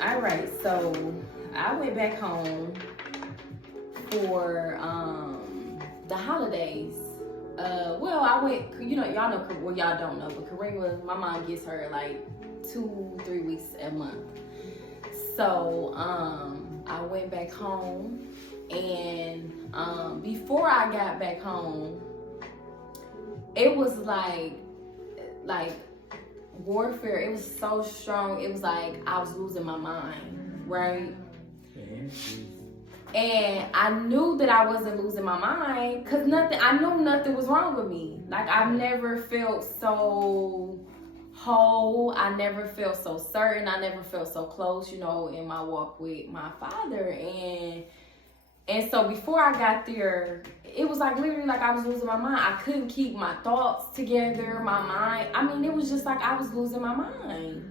All right, so I went back home for the holidays. Well, I went, y'all know, well, y'all don't know, but Karima, my mom gets her like 2-3 weeks a month. So I went back home, and before I got back home, it was like warfare. It was so strong. It was like I was losing my mind, right? And I knew that I wasn't losing my mind because I knew nothing was wrong with me. Like, I've never felt so whole. I never felt so certain. I never felt so close, in my walk with my Father. And so before I got there, it was like literally like I was losing my mind. I couldn't keep my thoughts together, my mind. I mean, it was just like I was losing my mind.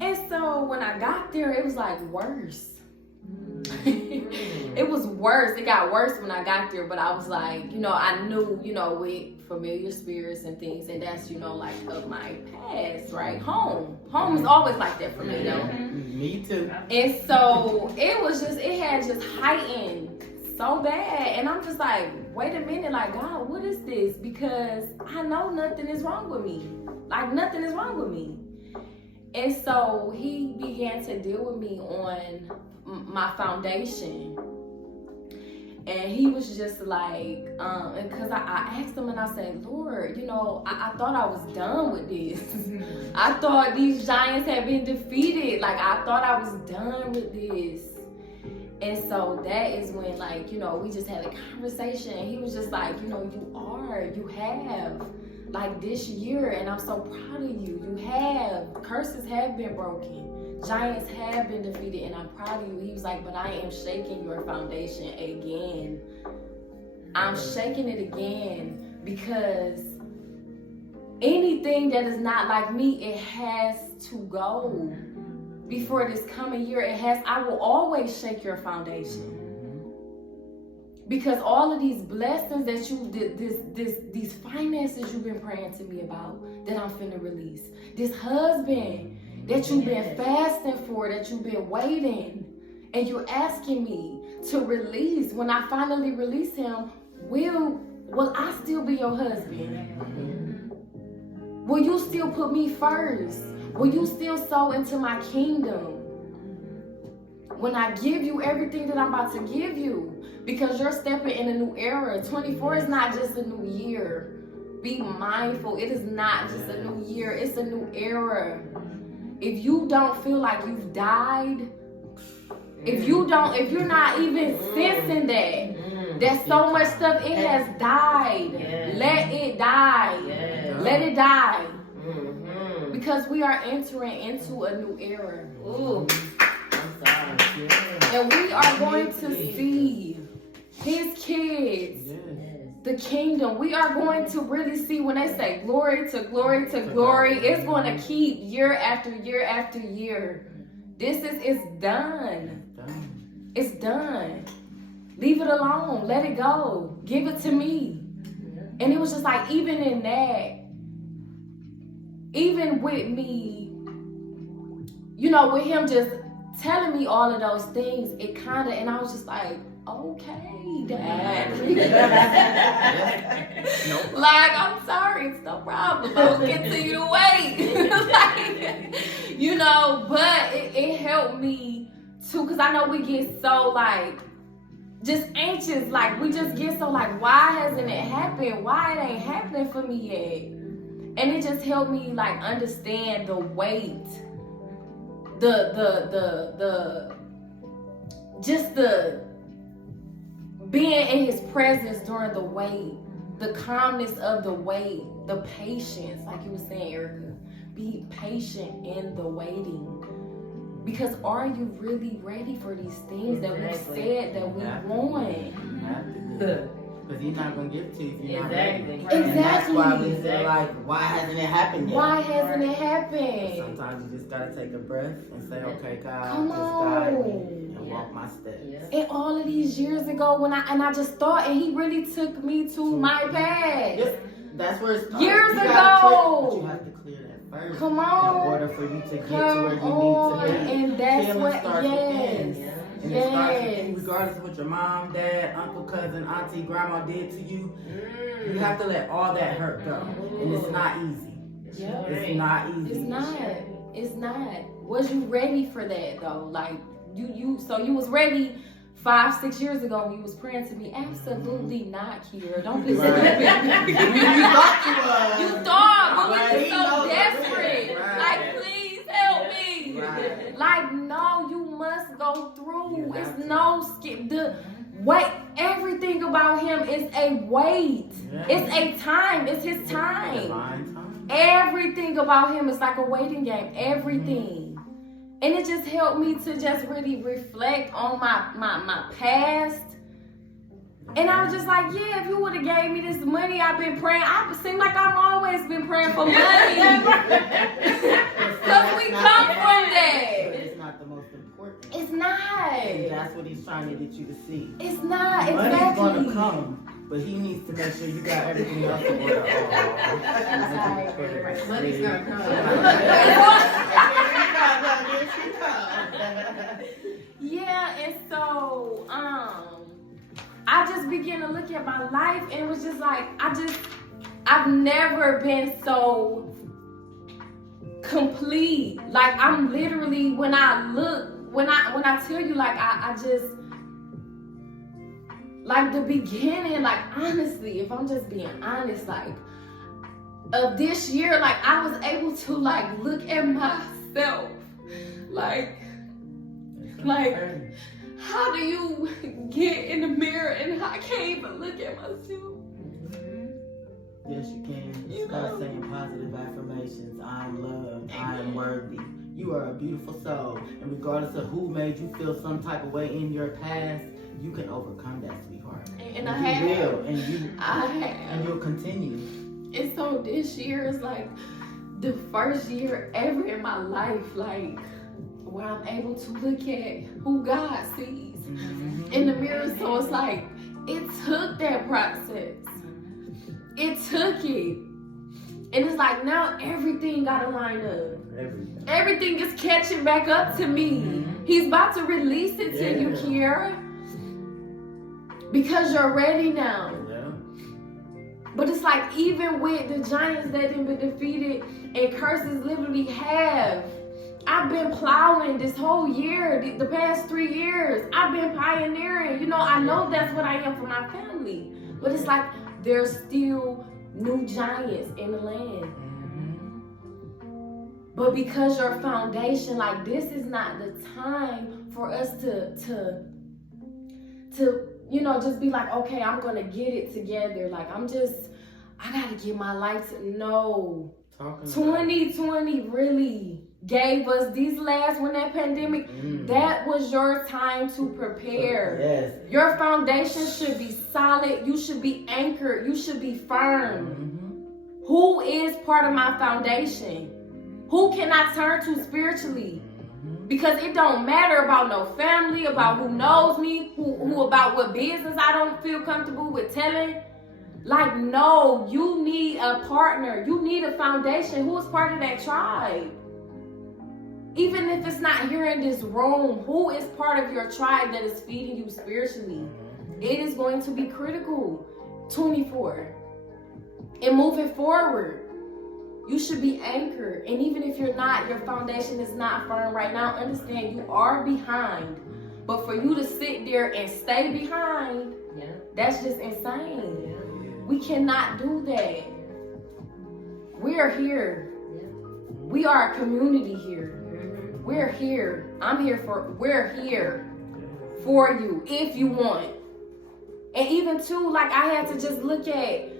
And so when I got there, it was like worse. It was worse. It got worse when I got there, but I was like, I knew, with familiar spirits and things, and that's, like of my past, right? Home is always like that for me, though. Me too. And so it had just heightened so bad, and I'm just like, wait a minute, like, God, what is this? Because I know nothing is wrong with me. Like, nothing is wrong with me. And so he began to deal with me on my foundation. And he was just like, because I asked him and I said, Lord, I thought I was done with this. I thought these giants had been defeated. Like, I thought I was done with this. And so that is when, like, we just had a conversation. And he was just like, you have, like, this year, and I'm so proud of you. You have. Curses have been broken. Giants have been defeated, and I'm proud of you. He was like, but I am shaking your foundation again. I'm shaking it again because anything that is not like me, it has to go. Before this coming year, I will always shake your foundation. Because all of these blessings that these finances you've been praying to me about, that I'm finna release. This husband that you've been fasting for, that you've been waiting, and you're asking me to release. When I finally release him, will I still be your husband? Will you still put me first? Will you still sow into my kingdom? When I give you everything that I'm about to give you, because you're stepping in a new era. 24 is not just a new year. Be mindful. It is not just a new year. It's a new era. If you don't feel like you've died, if you're not even sensing that so much stuff, it has died. Let it die. Let it die. Because we are entering into a new era. Ooh. And we are going to see his kids, the kingdom. We are going to really see, when they say glory to glory to glory, it's going to keep year after year after year. It's done. It's done. Leave it alone. Let it go. Give it to me. And it was just like, even in that, even with me, with him just telling me all of those things, it kind of, and I was just like, okay, Dad. Like, I'm sorry, it's no problem. I'll continue to wait. But it helped me too, because I know we get so, like, just anxious. Like, we just get so, like, why hasn't it happened? Why it ain't happening for me yet? And it just helped me, like, understand the weight, just the being in his presence during the wait, the calmness of the wait, the patience, like you were saying, Erica. Be patient in the waiting. Because are you really ready for these things that we said that we want? Because he's not going to give it to you if you're not ready. Exactly. And that's why we feel like, why hasn't it happened yet? Why hasn't it happened? Sometimes you just got to take a breath and say, okay, God, Come just on. guide me and walk my steps. And all of these years ago, I just thought, and he really took me to my past. Yes, that's where it starts. Years you ago. You have to clear that first. Come on. In order for you to get to Come where you on. need to be. And that's Healing what, starts yes. within. And it starts with you, Yes. regardless of what your mom, dad, uncle, cousin, auntie, grandma did to you. You have to let all that hurt go. And it's not easy. Yeah. It's not easy. It's not. It's not. Was you ready for that though? Like so you was ready 5-6 years ago when you was praying to me? Absolutely not, Kiera. Don't be Right. stupid. You thought you was. You thought, but Right. we He so knows desperate. right. Like, please help me. Right. Like, no, you must go through. You It's have to. no skip. The wait. Everything about him is a wait. Yeah. It's a time. It's his time. Divine time. Everything about him is like a waiting game. Everything. And it just helped me to just really reflect on my past. And I was just like, yeah, if you would have gave me this money, I've been praying. I seem like I've always been praying for money. Because we come from that. It's not the most important. It's not. And that's what he's trying to get you to see. It's not. Money's Exactly. gonna come, but he needs to make sure you got everything else in order. Money's gonna come. Yeah, and so I just began to look at my life and it was just like I've never been so complete. Like I'm literally when I tell you like I just like the beginning, like honestly, if I'm just being honest, like of this year, like I was able to like look at myself like how do you get in the mirror and I can't even look at myself? Yes, you can. You Start know. saying positive affirmations. I am loved. I am worthy. You are a beautiful soul. And regardless of who made you feel some type of way in your past, you can overcome that, sweetheart. And I you have. will. And have. you'll continue. And so this year is like the first year ever in my life, like where I'm able to look at who God sees in the mirror. So it's like it took that process. It took it. And it's like now everything gotta line up. Everything. Everything is catching back up to me. He's about to release it to you, Kiera. Because you're ready now. Yeah. But it's like even with the giants that have been defeated and curses literally have. I've been plowing this whole year, the past 3 years. I've been pioneering. You know, I know that's what I am for my family. But it's like there's still new giants in the land. But because your foundation, like this is not the time for us to you know, just be like, okay, I'm gonna get it together. Like I gotta get my life no. 2020 really gave us these last when that pandemic, that was your time to prepare. Yes. Your foundation should be solid. You should be anchored. You should be firm. Who is part of my foundation? Who can I turn to spiritually? Because it don't matter about no family, about who knows me, who about what business I don't feel comfortable with telling. Like, no, you need a partner. You need a foundation. Who is part of that tribe? Even if it's not here in this room, who is part of your tribe that is feeding you spiritually? It is going to be critical. 24. And moving forward, you should be anchored. And even if you're not, your foundation is not firm right now, understand you are behind. But for you to sit there and stay behind, that's just insane. We cannot do that. We are here. We are a community here. We're here. We're here for you if you want. And even too, like I had to just look at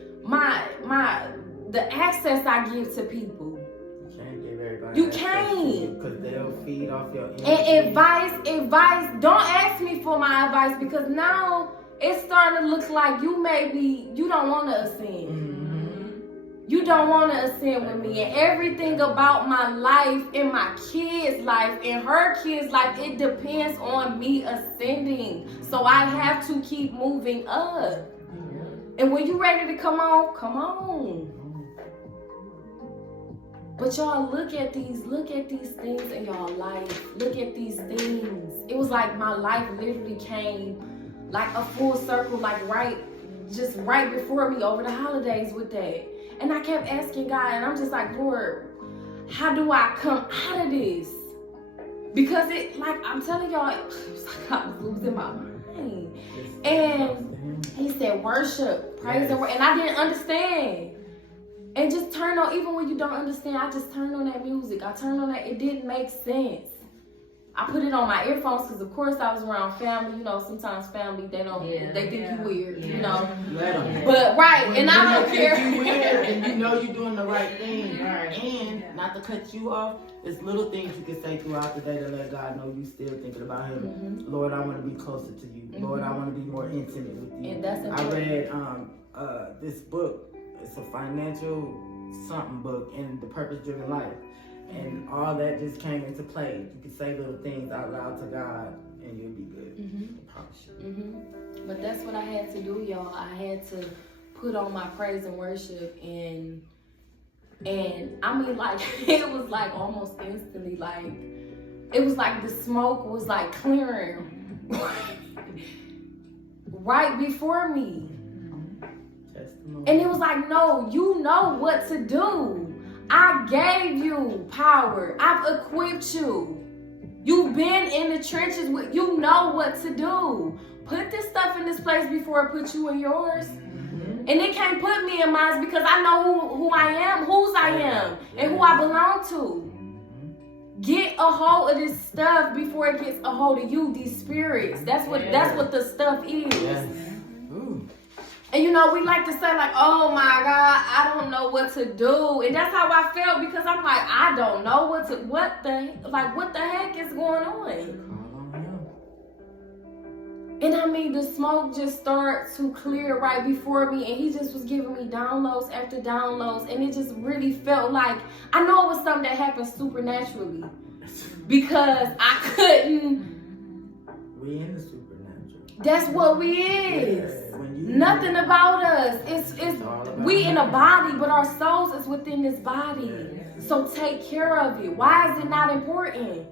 the access I give to people. You can't give everybody. You can't. Because they'll feed off your energy. And advice, don't ask me for my advice because now it's starting to look like you don't want to ascend. You don't want to ascend with me. And everything about my life and my kid's life and her kid's life, it depends on me ascending. So I have to keep moving up. And when you're ready to come on, come on. But y'all look at these things in y'all life. Look at these things. It was like my life literally came like a full circle, like right before me over the holidays with that. And I kept asking God, and I'm just like, Lord, how do I come out of this? Because it, like I'm telling y'all, it was like I was losing my mind. And he said, worship, praise and worship. And I didn't understand. And just turn on, even when you don't understand, I just turned on that music. I turned on that, it didn't make sense. I put it on my earphones because of course I was around family. You know, sometimes family, they think you weird, you know. Let them. But right, When and I don't they care. think you weird and you know you're doing the right thing. Right. And not to cut you off, there's little things you can say throughout the day to let God know you still thinking about him. Mm-hmm. Lord, I want to be closer to you. Mm-hmm. Lord, I want to be more intimate with you. And that's I important. read this book. It's a financial something book in The Purpose Driven Life. And all that just came into play. You can say little things out loud to God and you'll be good. Mm-hmm. I promise you. Mm-hmm. But that's what I had to do, y'all. I had to put on my praise and worship, and I mean, like, it was like almost instantly, like, it was like the smoke was like clearing right before me. Testimony. And it was like, no, you know what to do. I gave you power. I've equipped you. You've been in the trenches with, you know what to do. Put this stuff in this place before I put you in yours. Mm-hmm. And it can't put me in mine because I know who I am, whose I am, and who I belong to. Get a hold of this stuff before it gets a hold of you, these spirits. That's what the stuff is. Yes. Ooh. And you know, we like to say like, oh my God, I don't know what to do. And that's how I felt because I'm like, I don't know what the heck is going on? And I mean, the smoke just started to clear right before me, and he just was giving me downloads after downloads, and it just really felt like, I know it was something that happened supernaturally because I couldn't. We in the supernatural. That's what we is. Yeah, Nothing about us. It's all about we in a body, but our souls is within this body. So take care of it. Why is it not important?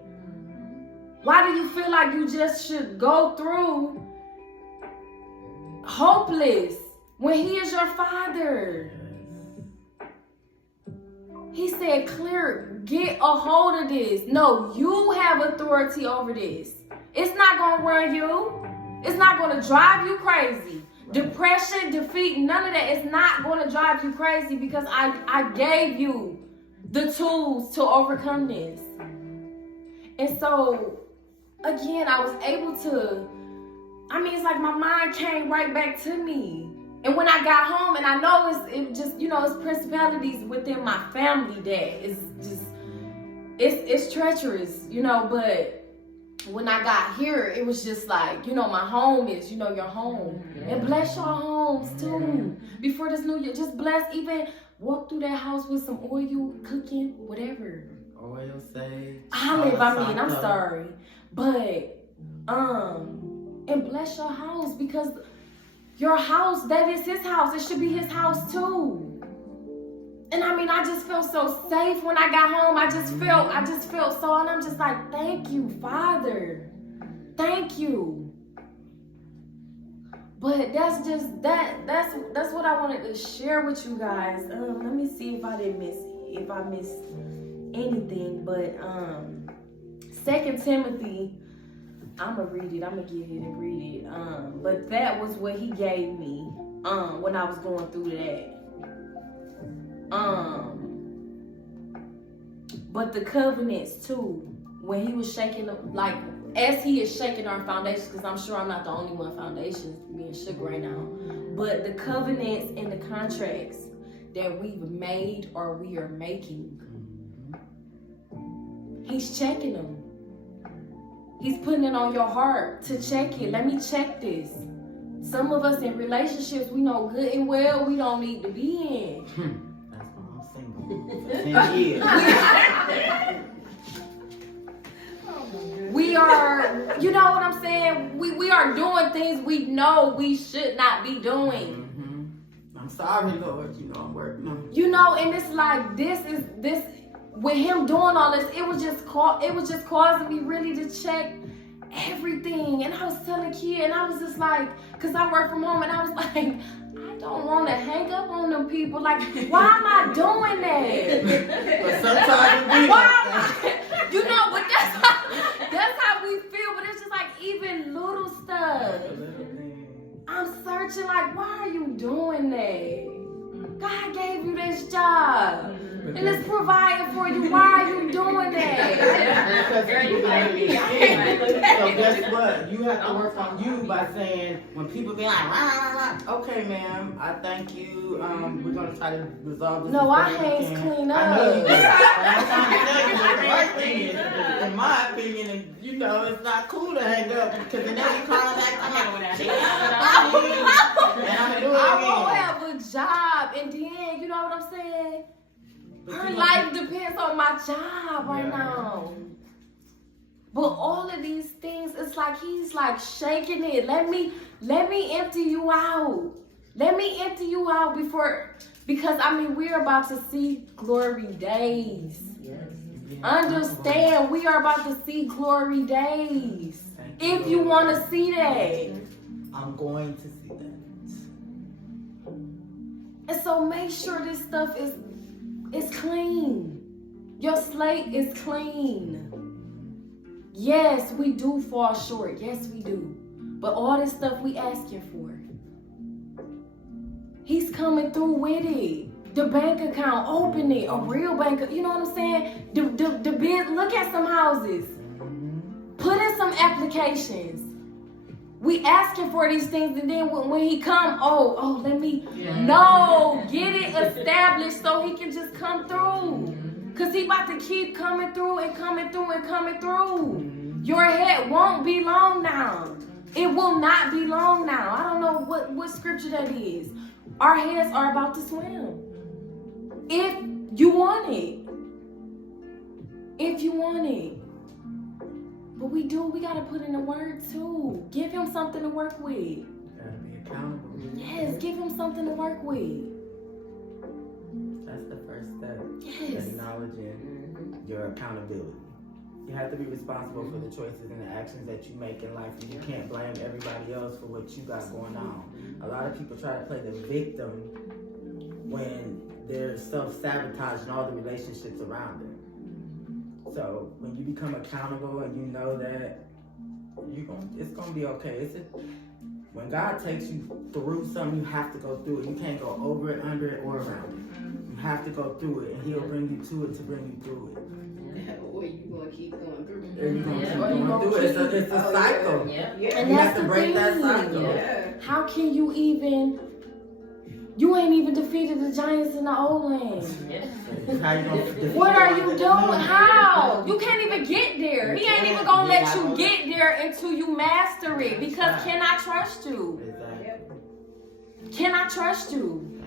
Why do you feel like you just should go through hopeless when he is your father? He said, clear, get a hold of this. No, you have authority over this. It's not going to run you. It's not going to drive you crazy. Depression, defeat, none of that is not going to drive you crazy because I gave you the tools to overcome this. And so, again, I was able to, I mean, it's like my mind came right back to me. And when I got home, and I know it's principalities within my family that is just, it's treacherous, you know, but when I got here, it was just like, you know, my home is, you know, your home. And bless your homes too. Before this new year, just bless, even walk through that house with some oil, cooking, whatever. Oil, sage. Olive, I mean, I'm sorry. But, and bless your house because your house, that is his house. It should be his house too. And I mean, I just felt so safe when I got home. I just felt so, and I'm just like, thank you, Father. Thank you. But that's just, that's what I wanted to share with you guys. Let me see if I missed anything. But 2 Timothy, I'm gonna read it. I'm gonna get it and read it. But that was what he gave me when I was going through that. But the covenants too, when he was shaking them, like as he is shaking our foundations, because I'm sure I'm not the only one foundations being shook right now. But the covenants and the contracts that we've made or we are making, he's checking them. He's putting it on your heart to check it. Let me check this. Some of us in relationships, we know good and well we don't need to be in. That's why I'm single. For 10 years. We are, you know what I'm saying? We are doing things we know we should not be doing. I'm sorry, Lord. You know I'm working on it. You know, and it's like this with him doing all this, it was just causing me really to check everything. And I was telling Kia, and I was just like, cause I work from home, and I was like, I don't want to hang up on them people. Like, why am I doing that? But sometimes we You know, but that's how we feel. But it's just like even little stuff. I'm searching like, why are you doing that? God gave you this job. And it's providing for you. Why are you doing that? Girl, you like me. So guess what? You have to work on you by saying, when people be like, okay, ma'am, I thank you. We're gonna try to resolve this. No, our hands clean up. I know you do. But I'm trying to tell you what the right thing is to do. In my opinion, and you know, it's not cool to hang up because then you call back. I'm like, I won't again. have a job, and then, you know what I'm saying? Her life depends on my job right now. But all of these things, it's like he's like shaking it. Let me empty you out. Let me empty you out because I mean, we're about to see glory days. Understand, we are about to see glory days. If you want to see that. I'm going to see that. And so make sure this stuff is clean. Your slate is clean. Yes, we do fall short. Yes, we do. But all this stuff we asking for, he's coming through with it. The bank account, open it. A real bank, you know what I'm saying? The bid, look at some houses. Put in some applications. We asking for these things, and then when he come, let me, no, get it established so he can just come through. Because he about to keep coming through and coming through and coming through. Your head won't be long now. It will not be long now. I don't know what scripture that is. Our heads are about to swim. If you want it. If you want it. But we gotta put in the word too. Give him something to work with. You gotta be accountable. Yes, give him something to work with. That's the first step. Yes. Acknowledging your accountability. You have to be responsible for the choices and the actions that you make in life, and you can't blame everybody else for what you got going on. A lot of people try to play the victim when they're self-sabotaging all the relationships around them. So when you become accountable and you know that it's gonna be okay. When God takes you through something, you have to go through it. You can't go over it, under it, or around it. You have to go through it, and He'll bring you to it to bring you through it. Or you gonna keep going through. And you're gonna keep going through it. It's a cycle. And You that's have to the break thing. that cycle. Yeah. How can you even? You ain't even defeated the giants in the old land. How you gonna defeat What are it? you doing? How? You can't even get there. He ain't even gonna let you get there until you master it. Because can I trust you? Exactly. Can I trust you?